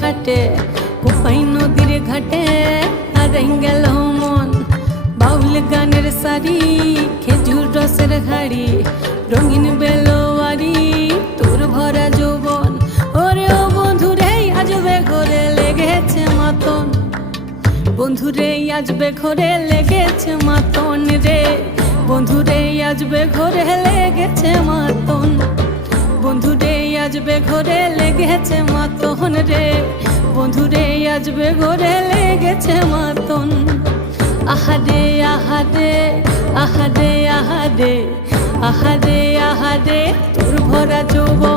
হাটে কোপাই নদীর ঘাটে হারাই গেল মন। বাউল গানের শাড়ি খেজুর রসের হাড়ি রঙিন বেলোয়ারি তোর ভরা যৌবন। ওরে ও বন্ধুরে আজবে ঘরে লেগেছে মাতন, বন্ধুরে আজবে ঘরে লেগেছে মাতন রে, বন্ধুরে আজবে ঘরে লেগেছে মাতন, বন্ধুরে আজবে ঘরে লেগেছে মাতন রে, বন্ধুরে আজবে ঘরে লেগেছে মাতন। আহারে আহারে আহারে আহারে আহারে আহারে তোর ভরা যৌবন।